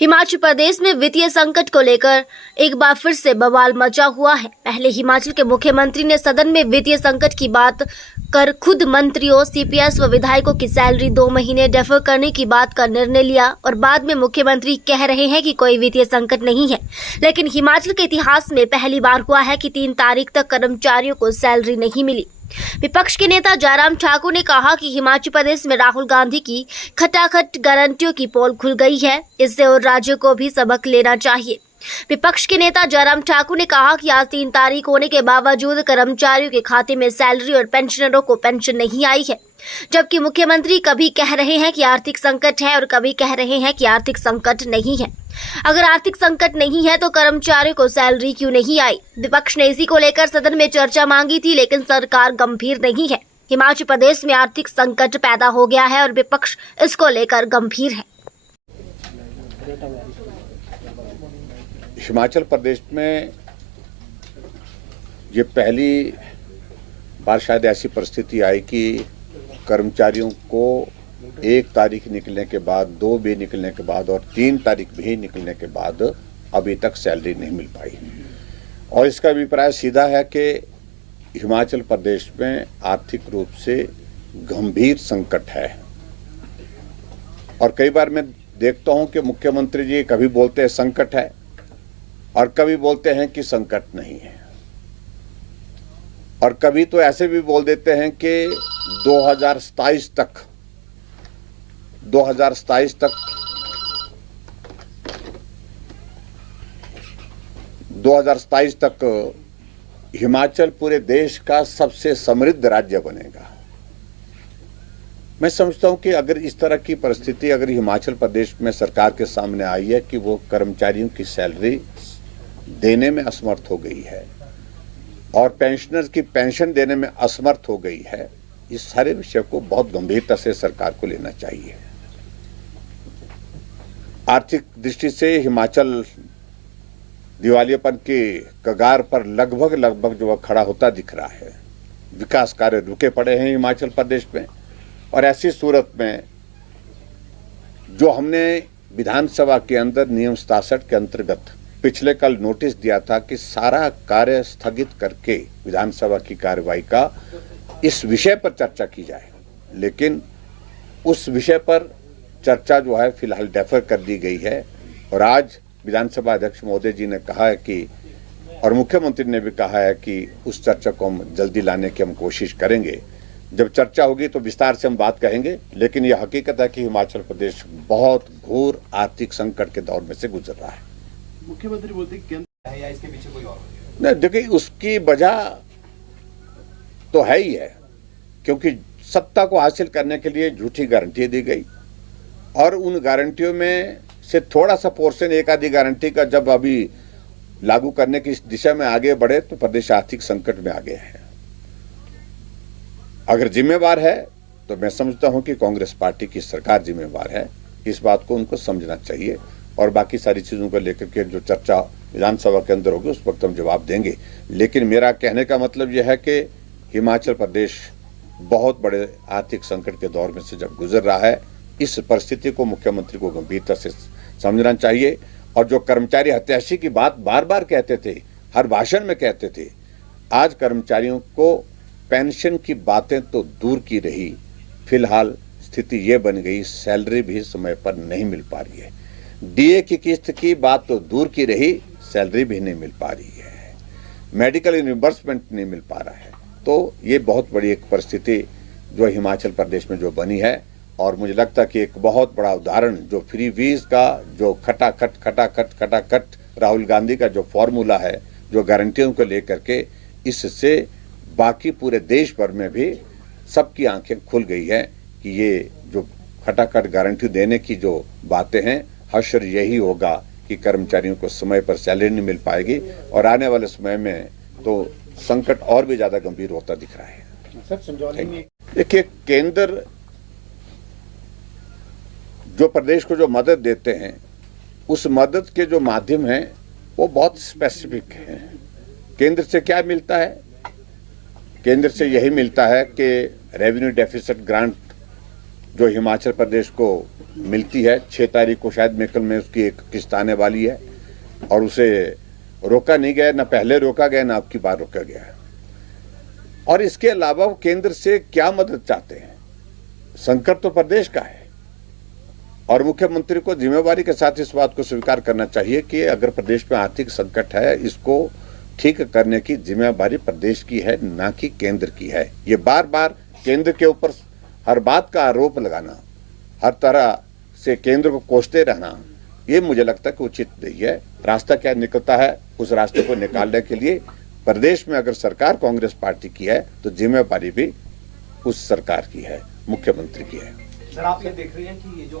हिमाचल प्रदेश में वित्तीय संकट को लेकर एक बार फिर से बवाल मचा हुआ है। पहले हिमाचल के मुख्यमंत्री ने सदन में वित्तीय संकट की बात कर खुद मंत्रियों, सीपीएस व विधायकों की सैलरी 2 महीने डेफर करने की बात का निर्णय लिया और बाद में मुख्यमंत्री कह रहे हैं कि कोई वित्तीय संकट नहीं है। लेकिन हिमाचल के इतिहास में पहली बार हुआ है कि 3 तारीख तक कर्मचारियों को सैलरी नहीं मिली। विपक्ष के नेता जयराम ठाकुर ने कहा कि हिमाचल प्रदेश में राहुल गांधी की खटाखट गारंटियों की पोल खुल गई है, इससे और राज्यों को भी सबक लेना चाहिए। विपक्ष के नेता जयराम ठाकुर ने कहा कि आज 3 तारीख होने के बावजूद कर्मचारियों के खाते में सैलरी और पेंशनरों को पेंशन नहीं आई है, जबकि मुख्यमंत्री कभी कह रहे हैं कि आर्थिक संकट है और कभी कह रहे हैं कि आर्थिक संकट नहीं है। अगर आर्थिक संकट नहीं है तो कर्मचारियों को सैलरी क्यों नहीं आई? विपक्ष ने इसी को लेकर सदन में चर्चा मांगी थी, लेकिन सरकार गंभीर नहीं है। हिमाचल प्रदेश में आर्थिक संकट पैदा हो गया है और विपक्ष इसको लेकर गंभीर है। हिमाचल प्रदेश में ये पहली बार शायद ऐसी परिस्थिति आई कि कर्मचारियों को 1 तारीख निकलने के बाद, 2 भी निकलने के बाद और 3 तारीख भी निकलने के बाद अभी तक सैलरी नहीं मिल पाई। और इसका अभिप्राय सीधा है कि हिमाचल प्रदेश में आर्थिक रूप से गंभीर संकट है। और कई बार मैं देखता हूं कि मुख्यमंत्री जी कभी बोलते हैं संकट है और कभी बोलते हैं कि संकट नहीं है, और कभी तो ऐसे भी बोल देते हैं कि 2027 तक हिमाचल पूरे देश का सबसे समृद्ध राज्य बनेगा। मैं समझता हूं कि अगर इस तरह की परिस्थिति अगर हिमाचल प्रदेश में सरकार के सामने आई है कि वो कर्मचारियों की सैलरी देने में असमर्थ हो गई है और पेंशनर्स की पेंशन देने में असमर्थ हो गई है, इस सारे विषय को बहुत गंभीरता से सरकार को लेना चाहिए। आर्थिक दृष्टि से हिमाचल दिवालियापन के कगार पर लगभग जो खड़ा होता दिख रहा है। विकास कार्य रुके पड़े हैं हिमाचल प्रदेश में, और ऐसी सूरत में जो हमने विधानसभा के अंदर नियम 67 के अंतर्गत पिछले कल नोटिस दिया था कि सारा कार्य स्थगित करके विधानसभा की कार्यवाही का इस विषय पर चर्चा की जाए, लेकिन उस विषय पर चर्चा जो है फिलहाल डेफर कर दी गई है। और आज विधानसभा अध्यक्ष महोदय जी ने कहा है कि, और मुख्यमंत्री ने भी कहा है कि उस चर्चा को हम जल्दी लाने की हम कोशिश करेंगे। जब चर्चा होगी तो विस्तार से हम बात कहेंगे, लेकिन यह हकीकत है कि हिमाचल प्रदेश बहुत घोर आर्थिक संकट के दौर में से गुजर रहा है। मुख्यमंत्री बोलते केंद्र है या इसके पीछे कोई और? नहीं, देखिए उसकी वजह तो है ही है, क्योंकि सत्ता को हासिल करने के लिए झूठी गारंटी दी गई और उन गारंटियों में से थोड़ा सा पोर्शन, एक आधी गारंटी का जब अभी लागू करने की दिशा में आगे बढ़े तो प्रदेश आर्थिक संकट में आ गया है। अगर जिम्मेवार है तो मैं समझता हूं कि कांग्रेस पार्टी की सरकार जिम्मेवार है। इस बात को उनको समझना चाहिए और बाकी सारी चीजों को लेकर के जो चर्चा विधानसभा के अंदर होगी उस वक्त हम जवाब देंगे। लेकिन मेरा कहने का मतलब यह है कि हिमाचल प्रदेश बहुत बड़े आर्थिक संकट के दौर में से जब गुजर रहा है, इस परिस्थिति को मुख्यमंत्री को गंभीरता से समझना चाहिए। और जो कर्मचारी हत्याशी की बात बार बार कहते थे, हर भाषण में कहते थे, आज कर्मचारियों को पेंशन की बातें तो दूर की रही, फिलहाल स्थिति ये बन गई सैलरी भी समय पर नहीं मिल पा रही है। डीए की किस्त की बात तो दूर की रही, सैलरी भी नहीं मिल पा रही है, मेडिकल रिइंबर्समेंट नहीं मिल पा रहा है। तो ये बहुत बड़ी एक परिस्थिति जो हिमाचल प्रदेश में जो बनी है, और मुझे लगता है कि एक बहुत बड़ा उदाहरण जो फ्री वीज का जो खटाखट राहुल गांधी का जो फॉर्मूला है, जो गारंटियों को लेकर के, इससे बाकी पूरे देश भर में भी सबकी आंखें खुल गई है कि ये जो खटाखट गारंटी देने की जो बातें हैं, हश्र यही होगा कि कर्मचारियों को समय पर सैलरी नहीं मिल पाएगी और आने वाले समय में तो संकट और भी ज्यादा गंभीर होता दिख रहा है। देखिए, केंद्र जो प्रदेश को जो मदद देते हैं, उस मदद के जो माध्यम हैं वो बहुत स्पेसिफिक हैं। केंद्र से क्या मिलता है? केंद्र से यही मिलता है कि रेवेन्यू डेफिसिट ग्रांट जो हिमाचल प्रदेश को मिलती है। 6 तारीख को शायद मेकल में उसकी एक किस्त आने वाली है और उसे रोका नहीं गया, ना पहले रोका गया ना अब की बार रोका गया है। और इसके अलावा वो केंद्र से क्या मदद चाहते हैं? संकट तो प्रदेश का है और मुख्यमंत्री को जिम्मेवारी के साथ इस बात को स्वीकार करना चाहिए कि अगर प्रदेश में आर्थिक संकट है, इसको ठीक करने की जिम्मेवारी प्रदेश की है, ना कि केंद्र की है। ये बार बार केंद्र के ऊपर हर बात का आरोप लगाना, हर तरह से केंद्र को कोसते रहना, ये मुझे लगता है कि उचित नहीं है। रास्ता क्या निकलता है, उस रास्ते को निकालने के लिए प्रदेश में अगर सरकार कांग्रेस पार्टी की है तो जिम्मेवारी भी उस सरकार की है, मुख्यमंत्री की है। सर, आप ये देख रहे हैं कि ये जो